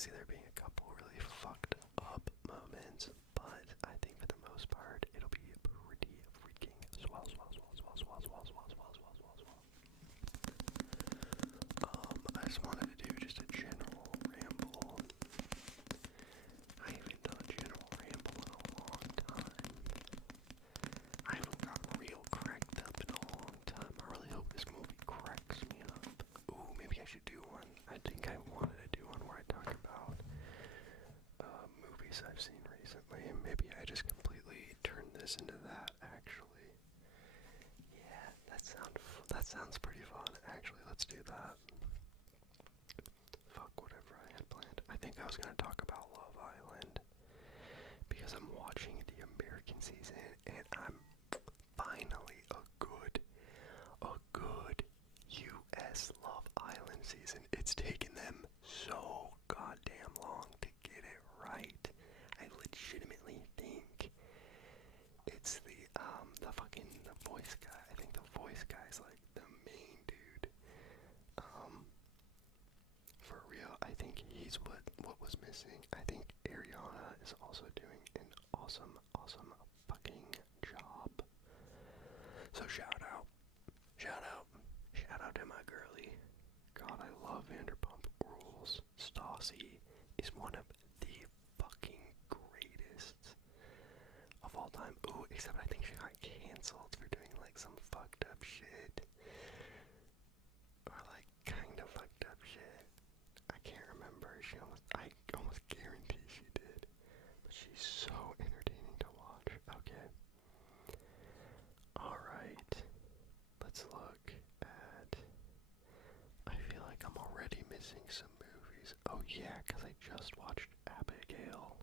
see there being a couple really fucked up moments, but I think for the most part, it'll be pretty freaking swell. I just wanted to do just a general ramble. I haven't done a general ramble in a long time. I haven't got real cracked up in a long time. I really hope this movie cracks me up. Ooh, maybe I should do one. I think I wanted to do one where I talk about movies I've seen recently, and maybe I just completely turned this into that, actually. Yeah, that sounds pretty fun, actually. Let's do that. Fuck whatever I had planned. I think I was gonna talk about Love Island, because I'm watching the American season, and I'm finally a good U.S. Love Island season. It's taken them so goddamn long to get it right. I legitimately think it's the voice guy. I think the voice guy's like the main dude. For real, I think he's what was missing. I think Ariana is also doing an awesome fucking job. So shout out to my girlie. God, I love Vanderpump Rules. Stassi is one of the fucking greatest of all time. Ooh, except I think she got canceled for doing like some fucked up shit. Or like kind of fucked up shit. I can't remember. I almost guarantee she did. But she's so entertaining to watch. Okay. Alright. Let's look at... I feel like I'm already missing some movies. Oh yeah, because I just watched Abigail.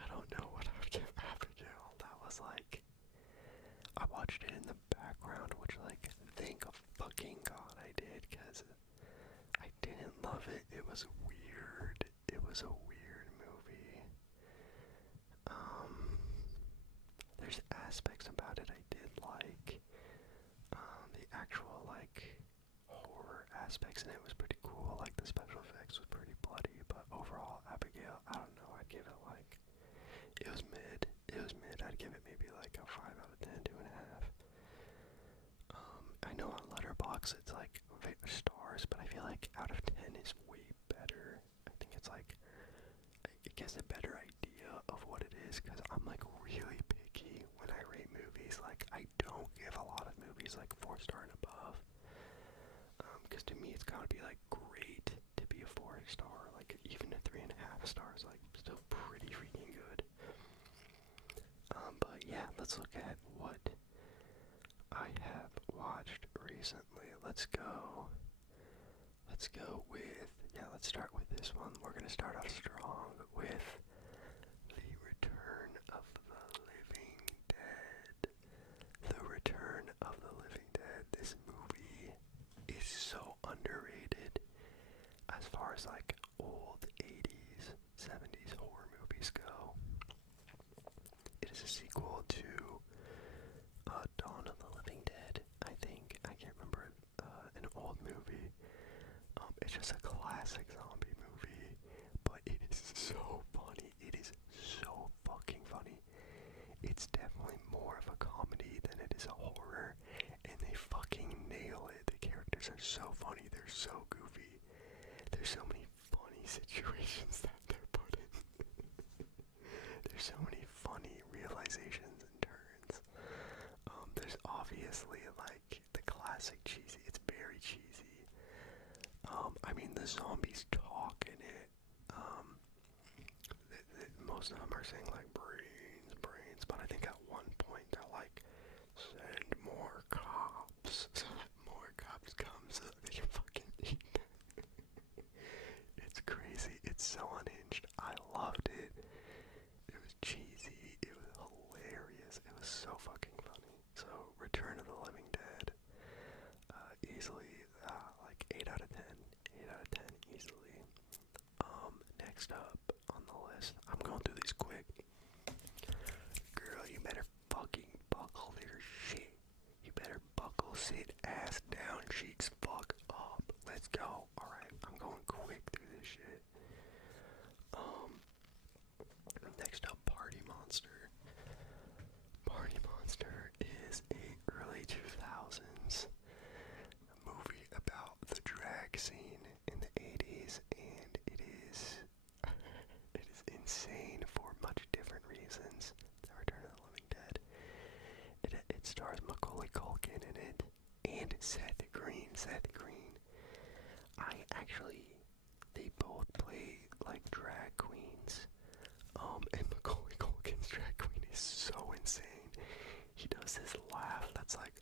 I don't know what happened to Abigail. That was like... I watched it in the background, which like, thank fucking God I did, because I didn't love it. It was weird. It was a weird movie. There's aspects about it I did like. The actual like horror aspects in it was pretty cool. Like the special effects was pretty bloody, but overall Abigail, I don't know, I'd give it like, it was mid. I'd give it maybe like a 5 out of 10, 2.5. I know on Letterboxd it's like stars, but I feel like out of 10 is way better. I think it's like, it gives a better idea of what it is, because I'm like really picky when I rate movies. Like I don't give a lot of movies like 4-star and above, because to me it's gotta be like great to be a 4-star. Like even a 3.5 stars, like still pretty freaking good. But yeah, let's look at what I have watched recently. Let's go with, let's start with this one. We're gonna start off strong with The Return of the Living Dead. The Return of the Living Dead. This movie is so underrated as far as like old 80s, 70s horror movies go. It is a sequel to Dawn of the Living Dead, I think. I can't remember, an old movie. It's just a classic zombie movie, but it is so funny. It is so fucking funny. It's definitely more of a comedy than it is a horror, and they fucking nail it. The characters are so funny. They're so goofy. There's so many funny situations that they're put in. There's so many funny realizations and turns. There's obviously like the classic cheesy. It's very cheesy. I mean, the zombies talk in it. Most of them are saying like brains, but I think at one point they're like, send more cops, so that more cops come so that they can fucking eat them. It's crazy. It's so unhinged. I loved it. It was cheesy. It was hilarious. It was so fucking funny. So, Return of the Living Dead. Easily, like 8 out of 10. 8 out of 10, easily. Next up on the list, I'm going through these quick. Girl, you better fucking buckle your shit. You better buckle, sit, ass down, cheeks fuck up. Let's go. Alright, I'm going quick through this shit. Seth Green. They both play like drag queens. And Macaulay Culkin's drag queen is so insane. He does this laugh that's like,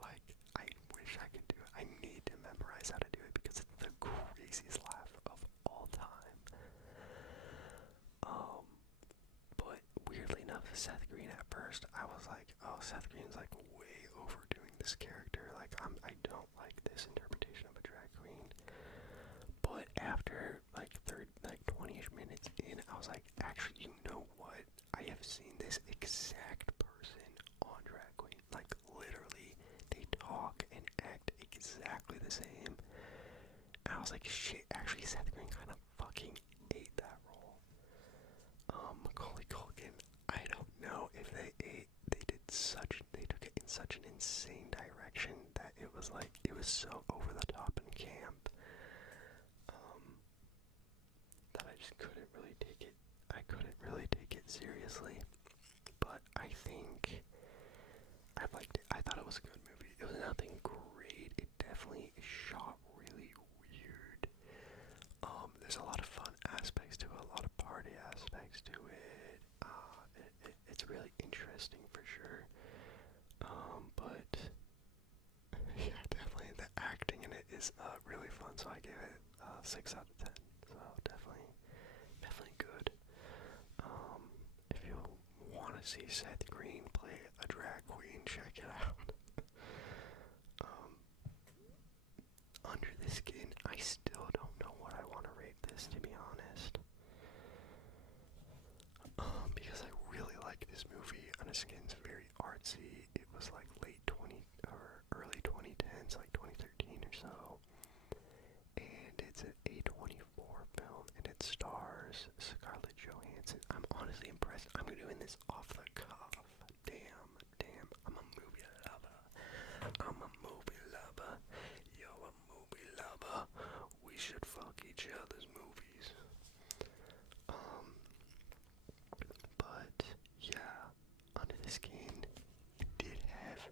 like, I wish I could do it. I need to memorize how to do it because it's the craziest laugh of all time. But weirdly enough, Seth Green at first, I was like, oh, Seth Green's like way overdoing this character. Like, I don't like this interpretation of a drag queen. But after like 20-ish minutes in, I was like, actually, you know what? I have seen this exact person on Drag Queen. Like, literally, they talk and act exactly the same. And I was like, shit, actually, Seth Green kind of fucking ate that role. Macaulay Culkin, I don't know if they took it in such an insane direction that it was like, it was so over the top and camp. That I just couldn't really take it. I couldn't really take it seriously. But I think I liked it. I thought it was a good movie. It was nothing great. It definitely is shot really weird. There's a lot of fun aspects to it, a lot of party aspects to it. It's really interesting for sure. But yeah, definitely the acting in it is really fun. So I gave it 6 out of 10. So definitely good. If you want to see Seth Green play a drag queen, check it out. Under the Skin, I still don't know what I want to rate this, to be honest. Because I really like this movie. Under the Skin's very artsy. It was like late 20 or early 2010s, like 2013 or so. And it's an A24 film, and it stars Scarlett Johansson. I'm honestly impressed. I'm doing this off the cuff. Damn, I'm a movie lover. Yo, a movie lover. We should fuck each other's movies. But yeah, Under the Skin, it did have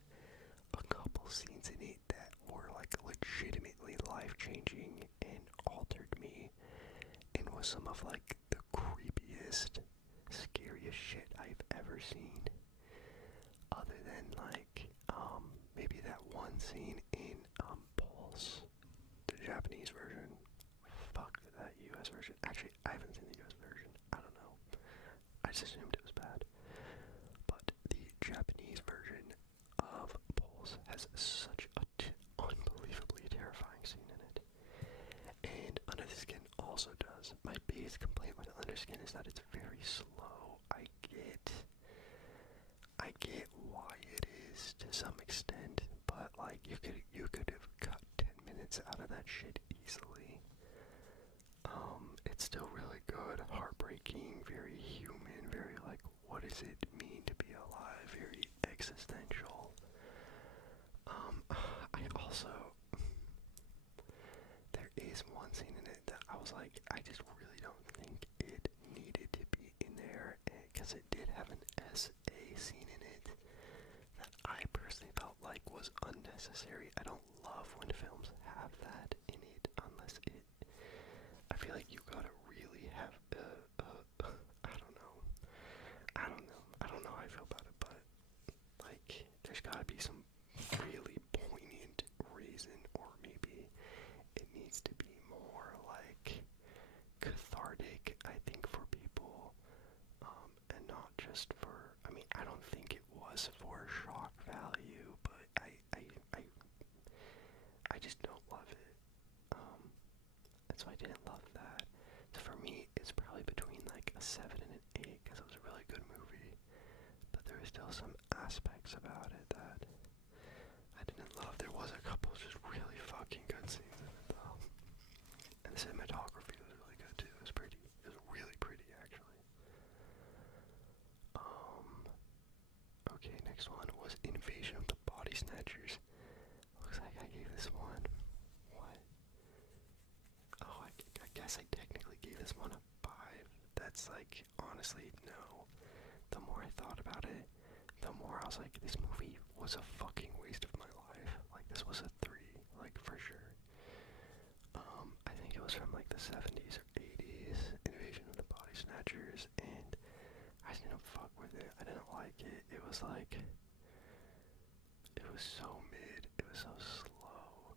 a couple scenes in it that were like legitimately life-changing and altered me, and was some of like the creepiest, scariest shit I've ever seen. Other than like maybe that one scene in Pulse, the Japanese version. Fuck that US version. Actually, I haven't seen the US version. I don't know. I just assumed it was bad. But the Japanese version of Pulse has such a unbelievably terrifying scene in it. And Under the Skin also does. My biggest complaint with Under the Skin is that it's very slow. I get why it is to some extent, but like you could have cut 10 minutes out of that shit easily. It's still really good, heartbreaking, very human, very like, what does it mean to be alive? Very existential. I also, there is one scene in it that I was like, I just really don't think it needed to be in there, because it did have an SA scene in it that I personally felt like was unnecessary. I don't love when films have that in it, unless it, I feel like you gotta really have, I don't know how I feel about it, but, like, there's gotta be some really poignant reason, or maybe it needs to be more, like, cathartic, I think, for people, and not just for, I mean, I don't think it was for shock value, but I just don't love it. That's why I didn't love that. So for me, it's probably between like a 7 and an 8, because it was a really good movie. But there were still some aspects about it that I didn't love. There was a couple just really fucking good scenes in it though. And the cinematography was really good too. It was pretty. It was really pretty actually. Okay, next one was Invasion of the Body Snatchers. Looks like I gave this one, what? Oh, I guess I technically gave this one a 5. That's like, honestly, no. The more I thought about it, the more I was like, this movie was a fucking waste of my life. Like, this was a 3, like, for sure. I think it was from, like, the 70s or 80s, Invasion of the Body Snatchers, and I didn't fuck with it. I didn't like it. It was, like, it was so mid. It was so slow.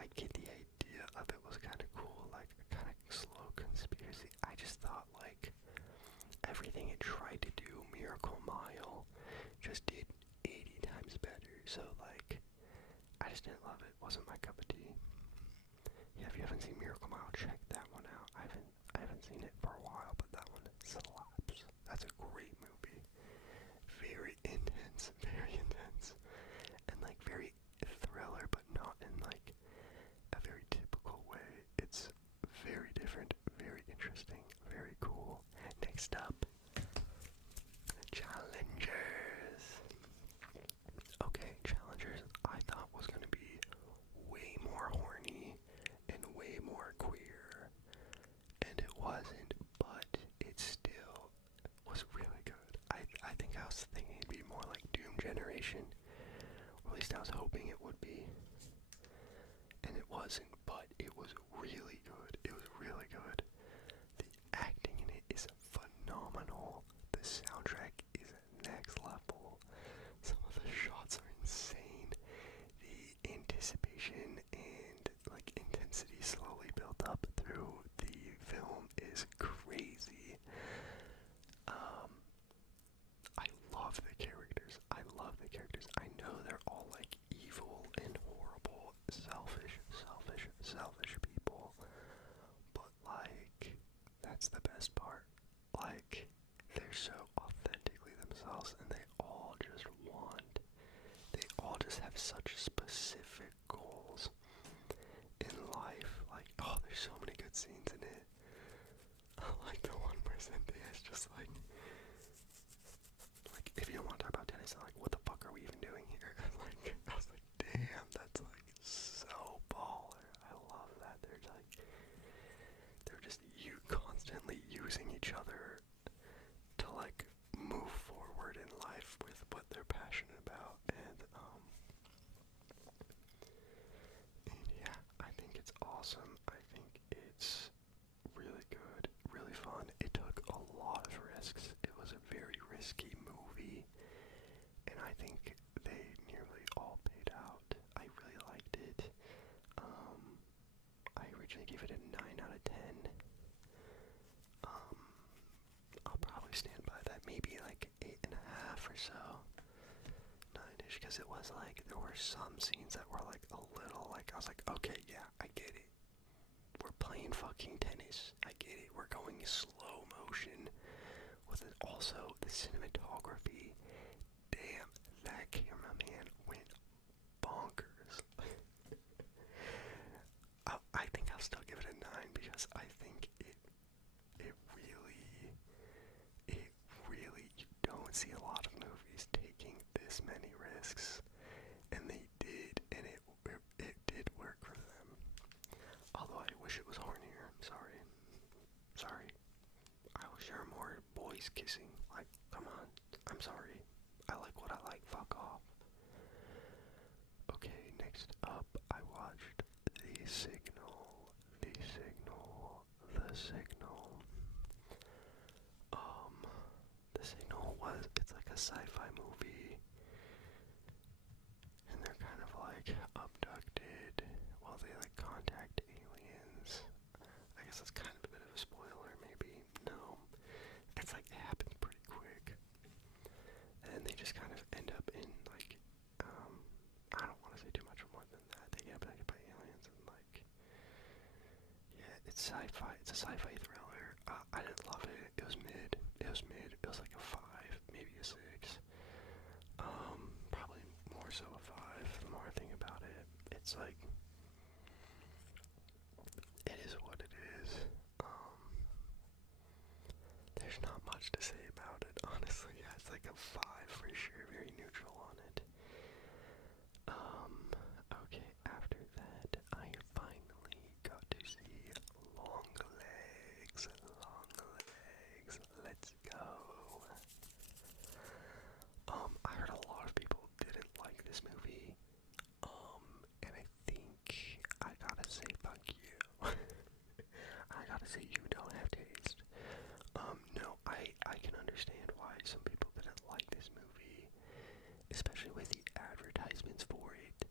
I get the idea of it was kind of cool, like, a kind of slow conspiracy. I just thought, like, everything it tried to do, Miracle Mile, just did 80 times better. So, like, I just didn't love it. Wasn't my cup of tea. Yeah, if you haven't seen Miracle Mile, check that one out. I haven't seen it for a while, but that one slaps. That's a great movie. Very intense, and like very thriller, but not in like a very typical way. It's very different, very interesting, very cool. Next up, Challengers. Okay, Challengers I thought was gonna be way more horny and way more queer, and it wasn't, but it still was really good. I think I was thinking it'd be more like Doom Generation, or at least I was hoping it would be, and it wasn't, but it was really good. It was really good. The acting in it is phenomenal. The soundtrack is next level. Some of the shots are insane. The anticipation and like intensity slowly built up through the film is crazy. I love the characters. I know they're all like evil and horrible, selfish people. But like, that's the best part. Like, they're so authentically themselves, and they all just have such specific goals in life. Like, oh, there's so many good scenes in it. Like the one where Zendaya's just like, if you don't want to talk about tennis, like, what the fuck are we even doing here? Like, I was like, damn, that's like so baller. I love that. They're just constantly using each other to like move forward in life with what they're passionate about, and yeah, I think it's awesome. I think it's really good, really fun. It took a lot of risks. It was a very risky movie, and I think they nearly all paid out. I really liked it. I originally gave it a 9 out of 10. I'll probably stand by that, maybe like 8.5 or so. 9-ish, because it was like, there were some scenes that were like a little, like, I was like, okay, yeah, I get it. We're playing fucking tennis. I get it. We're going slow motion. With it also, the cinematography. Damn, that cameraman went bonkers. I think I'll still give it a 9, because I think it really, you don't see a lot of movies taking this many risks, and they did, and it did work for them. Although I wish it was hornier. Sorry. I wish there were more boys kissing. Like, come on. I'm sorry. I like what I like. Fuck off. Okay, next up, I watched The Signal. The Signal it's like a sci-fi movie, and they're kind of like abducted while they like contact aliens. I guess that's kind of a bit of a spoiler, maybe. No. It's like, it happens pretty quick. And they just kind of end up in like, I don't want to say too much more than that. They get abducted by aliens, and like, yeah, it's sci-fi. It's a sci-fi thriller. I didn't love it. It was mid. It was like a 5, maybe a 6. Probably more so a 5. The more I think about it, it's like, it is what it is. There's not much to say about it, honestly. Yeah, it's like a 5 for sure. Very neutral on it. Okay, after that, I finally got to see Longlegs. Let's go. I heard a lot of people didn't like this movie. obviously you don't have taste. No, I can understand why some people didn't like this movie, especially with the advertisements for it.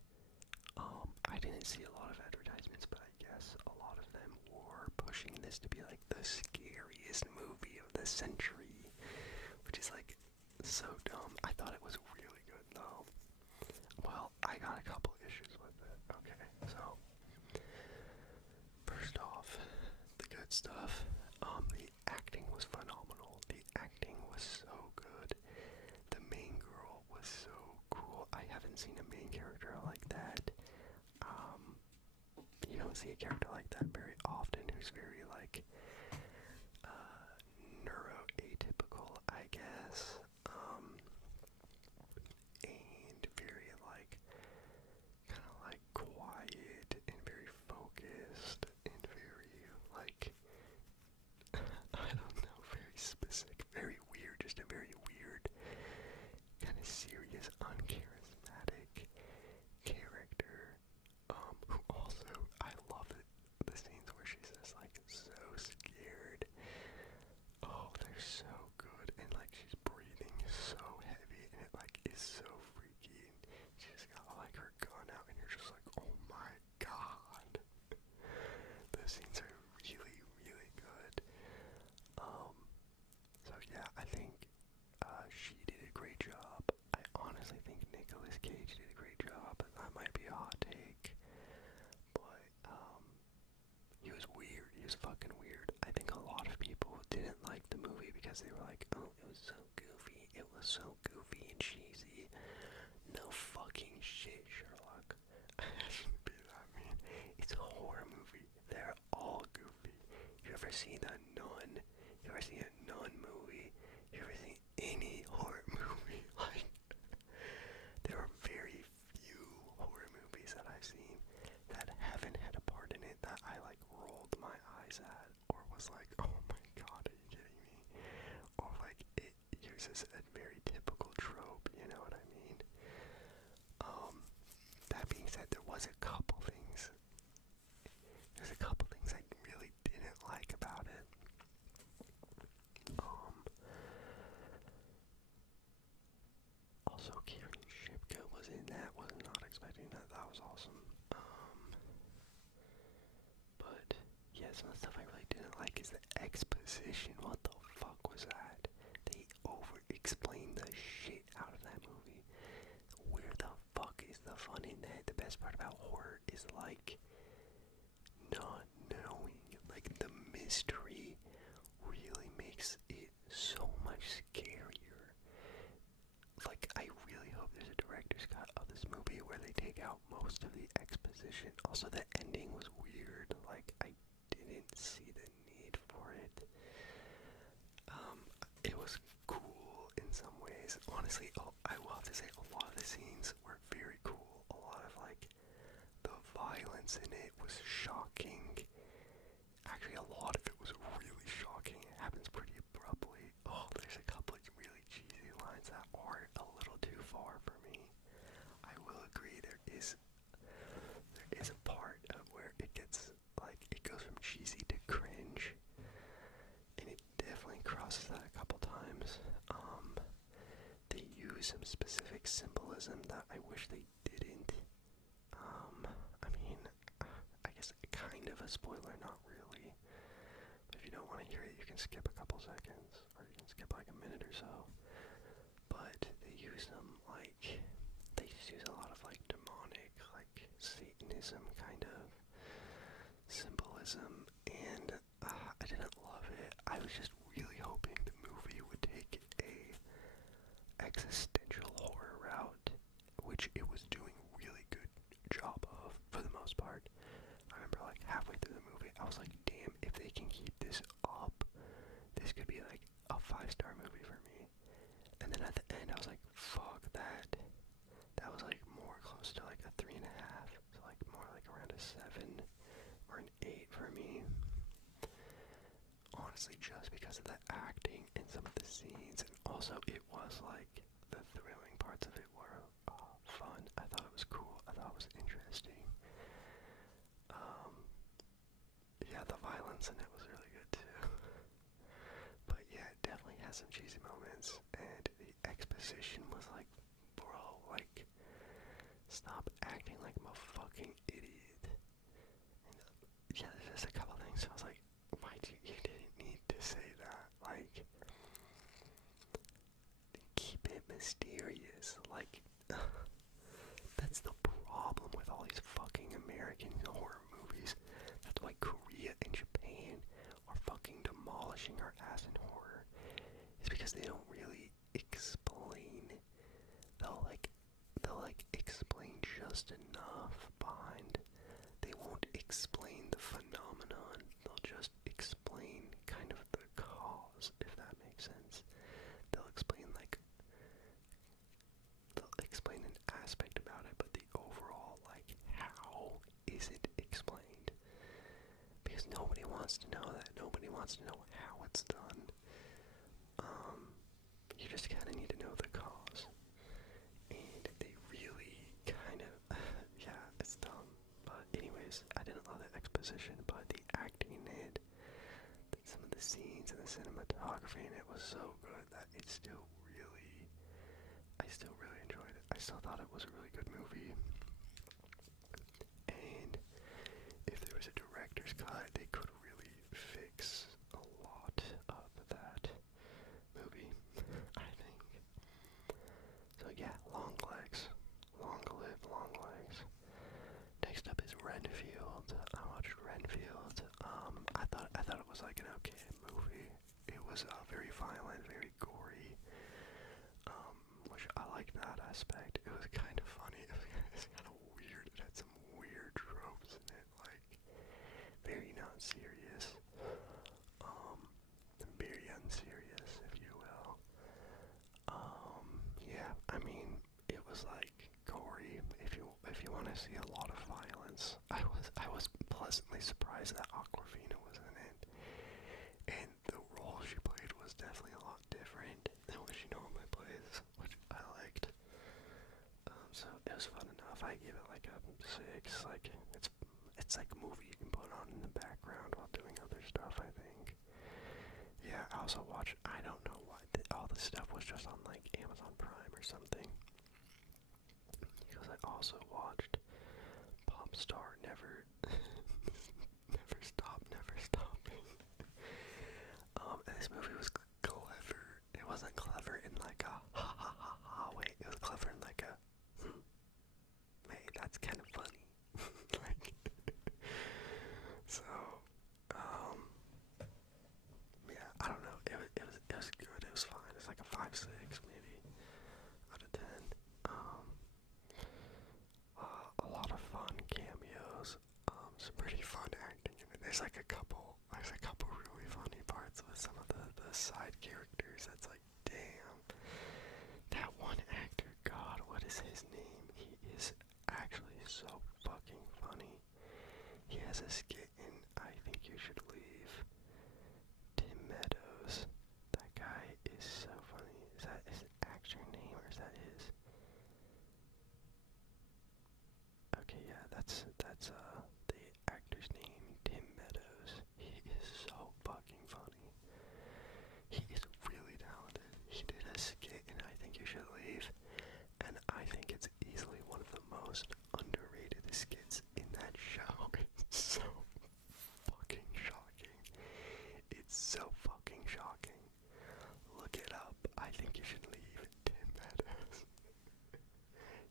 I didn't see a lot of advertisements, but I guess a lot of them were pushing this to be like the scariest movie of the century, which is like so dumb. I thought it was really good though. Well, I got a couple issues with it. Okay, so first off, the good stuff. The acting was phenomenal. The acting was so good. The main girl was so cool. I haven't seen a main character like that. You don't see a character like that very often who's very like neuroatypical, I guess. And very like kind of like quiet and very focused and very like I don't know, very specific, very weird, just a very weird, kind of serious, uncharismatic character. Who also, I love it, the scenes where she's just like so scared. Oh, they're so good, and like she's breathing so heavy, and it like is so freaky. And she's got like her gun out, and you're just like, oh my god. Those scenes are really, really good. So yeah, I think she did a great job. I honestly think Nicolas Cage did a great job. That might be a hot take, but he was weird. He was fucking weird. I think a lot of people didn't like the movie because they were like, oh, it was so goofy. It was so goofy and cheesy. No fucking shit, Sherlock. I shouldn't be that mean. It's a horror movie. They're all goofy. You ever seen The Nun? You ever seen a Nun movie? You ever seen any horror movie? Like, there are very few horror movies that I've seen that haven't had a part in it that I like rolled my eyes at or was like, oh my god, are you kidding me? Or like it uses a very typical trope, you know what I mean? That being said, there was a couple things. There's a couple things I really didn't like about it. Also, Kieran Shipka was in that. Was not expecting that. That was awesome. But yeah, some of the stuff I really didn't like is the exposition. What the fuck was that? They over-explained the shit out of that movie. Where the fuck is the fun in that? The best part about horror is like not knowing. Like the mystery really makes it so much scarier. Like, I really hope there's a director's cut of this movie where they take out most of the exposition. Also, the ending was weird. Like, I didn't see the need for it. It was cool in some ways. Honestly, I will have to say a lot of the scenes were very cool. A lot of, like, the violence in it was shocking. Actually, a lot of it was really shocking. It happens pretty abruptly. Oh, there's a couple of really cheesy lines that are a little too far for me. I will agree there is a part of where it gets, like, it goes from cheesy to cringe. And it definitely crosses that a couple times. They use some specific symbolism that I wish they didn't. I mean, I guess kind of a spoiler, not really. But if you don't want to hear it, you can skip a couple seconds, or you can skip like a minute or so. But they use them like, they just use a lot of like demonic, like Satanism kind of symbolism, and I didn't love it. I was just really hoping the movie would take a existential horror route, which it was doing really good job of for the most part. I remember like halfway through the movie, I was like, damn, if they can keep this up, this could be like a 5-star movie for me. And then at the end, I was like, fuck that. That was like more close to like a 3.5, so like more like around a 7 or an 8 for me. Honestly, just because of the acting and some of the scenes, and also it was like the thrilling parts of it were fun. I thought it was cool. I thought it was interesting. Yeah, the violence in it was really has some cheesy moments, and the exposition was like, bro, like, stop acting like I'm a fucking idiot. And, yeah, there's just a couple things. I was like, why you didn't need to say that? Like, keep it mysterious. Like, that's the problem with all these fucking American horror movies. That's why Korea and Japan are fucking demolishing our ass in horror. It's because they don't really explain. They'll like explain just enough behind. They won't explain the phenomenon. They'll just explain kind of the cause, if that makes sense. They'll explain an aspect about it, but the overall, like, how isn't explained. Because nobody wants to know that. Nobody wants to know how it's done. You just kind of need to know the cause. And they really kind of, yeah, it's dumb. But anyways, I didn't love the exposition, but the acting in it, some of the scenes and the cinematography in it was so good that I still really enjoyed it. I still thought it was a really good movie. And if there was a director's cut, they could really fix a lot of that movie, I think. So yeah, Longlegs. Long live Longlegs. Next up is Renfield. I watched Renfield. I thought it was like an okay movie. It was very violent, very gory. Which I liked that aspect. It was kind of funny. It was kind of weird. It had some weird tropes in it, like very not serious. Very unserious, if you will. Yeah, I mean, it was like gory. If you want to see a lot of violence, I was pleasantly surprised that Awkwafina was in it, and the role she played was definitely a lot different than what she normally plays, which I liked. So it was fun enough. I give it like a 6. Like it's like a movie you can put on in the background while doing other stuff, I think. Yeah, I also watched, I don't know why, all this stuff was just on like Amazon Prime or something. Because I also watched Popstar, Never Stop, Never Stopping. And this movie was clever. It wasn't clever in like a ha ha ha ha way. It was clever in like a, hey, that's kind of funny. Like, so, yeah, I don't know. It was good. It was fine. It's like a 5-6 maybe out of 10. A lot of fun cameos. Some pretty fun acting in it. There's a couple really funny parts with some of the side characters. That's like, damn. That one actor, God, what is his name? He is actually so fucking funny. He has a skit in I Think You Should Leave. Tim Meadows. That guy is so funny. Is that his actor name or is that his? Okay, yeah, that's the actor's name, Tim Meadows. He is so fucking funny. He is really talented. He did a skit in I Think You Should Leave, and I think it's easily one of the most underrated skits in that show. It's so fucking shocking. It's so fucking shocking. Look it up. I Think You Should Leave, Tim Meadows.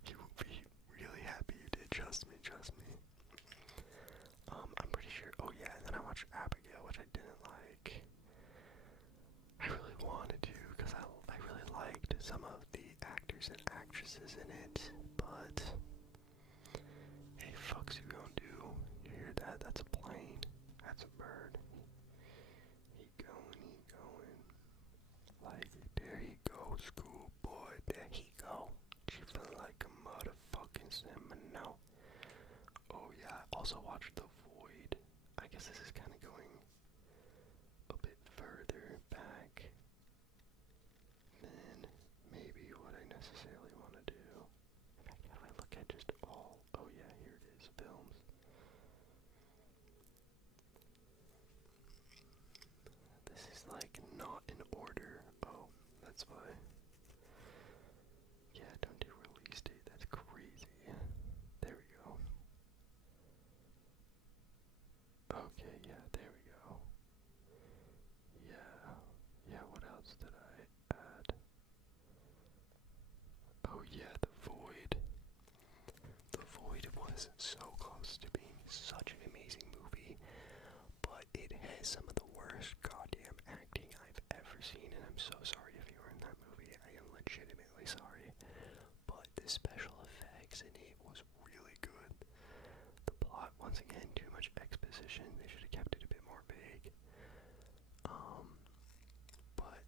You will be really happy you did. Trust me, trust me. I'm pretty sure. Oh yeah, and then I watched Abigail, which I didn't like. I really wanted to, because I really liked some of the actors and actresses in it, but hey, fuck's you gonna do? You hear that? That's a plane. That's a bird. He going. Like, there he go, schoolboy. There he go. Chiefin' like a motherfucking Seminole. Oh yeah, I also watched The Void. I guess this is kind of going a bit further back than maybe what I necessarily want to do. In fact, how do I look at just all? Oh yeah, here it is, films. This is like not in order. Oh that's why. Yeah, don't do release date, that's crazy. There we go. Okay, yeah, there we go. Yeah, what else did I add? Oh yeah, The Void. The Void was so close to being such an amazing movie, but it has some of the worst goddamn acting I've ever seen, and I'm so sorry if you were in that movie. I am legitimately sorry. But the special effects in it was really good. The plot, once again, too much exposition. They should have kept it a bit more vague. But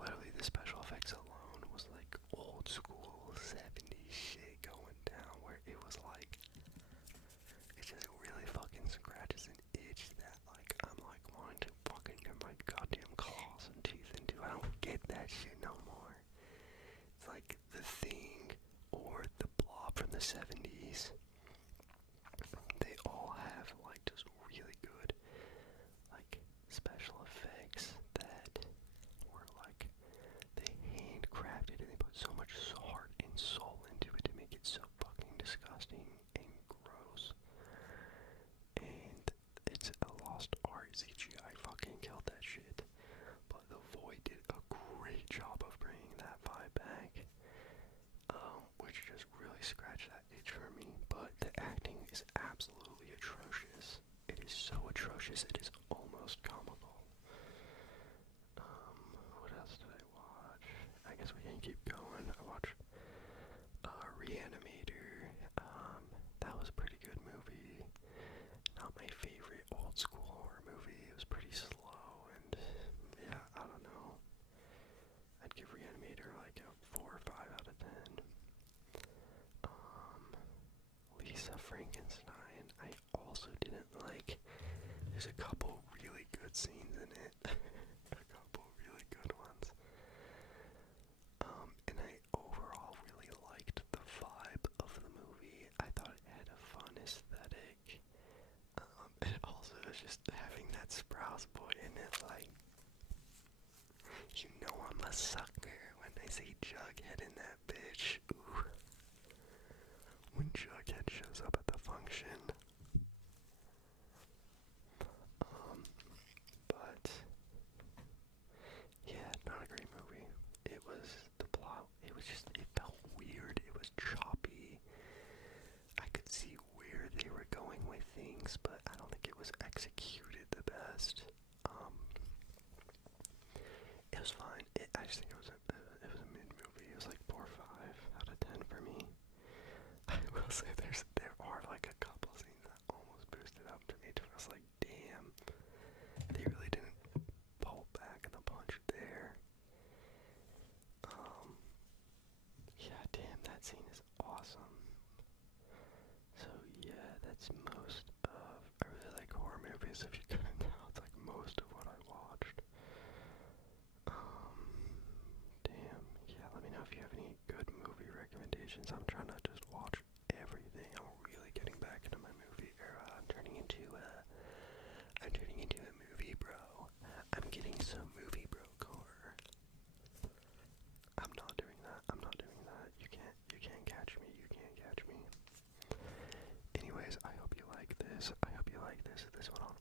literally the special effects alone was like old school 70s shit going down, where it was like, it just really fucking scratches an itch that like I'm like wanting to fucking get my goddamn claws and teeth into. I don't get that shit no more. It's like The Thing or The Blob from the 70s. They all have like just really good like special effects that were like they handcrafted, and they put so much heart and soul into it to make it so fucking disgusting and gross. And it's a lost art. CGI fucking killed that shit. But The Void did a great job of bringing that vibe back, which just really scratched that itch for me. But the acting is absolutely atrocious. It is so atrocious, it is almost comical. What else did I watch? I guess we can keep going. I watched Reanimator. That was a pretty good movie. Not my favorite old school horror movie. It was pretty slow, and yeah, I don't know. I'd give Reanimator like a 4 or 5 out of 10. Lisa Frankenstein, I also didn't like. There's a couple really good scenes in it. A couple really good ones. And I overall really liked the vibe of the movie. I thought it had a fun aesthetic. And also just having that Sprouse boy in it, like, you know I'm a sucker when I see Jughead in that bitch. Ooh. When Jughead shows up at the function. But yeah, not a great movie. It was the plot. It was just, it felt weird. It was choppy. I could see where they were going with things, but I don't think it was executed the best. It was fine. I just think it was a mid movie. It was like 4 or 5 out of 10 for me. I will say there are like a couple scenes that almost boosted up to me. I was like, damn, they really didn't pull back the punch there. Yeah, damn, that scene is awesome. So yeah, that's most of, I really like horror movies, if you couldn't tell. It's like most of what I watched. Damn, yeah, let me know if you have any good movie recommendations. I'm trying to just watch everything. I'm really getting back into my movie era. I'm turning into a movie bro. I'm getting some movie bro core. I'm not doing that. You can't catch me. Anyways, I hope you like this. This one on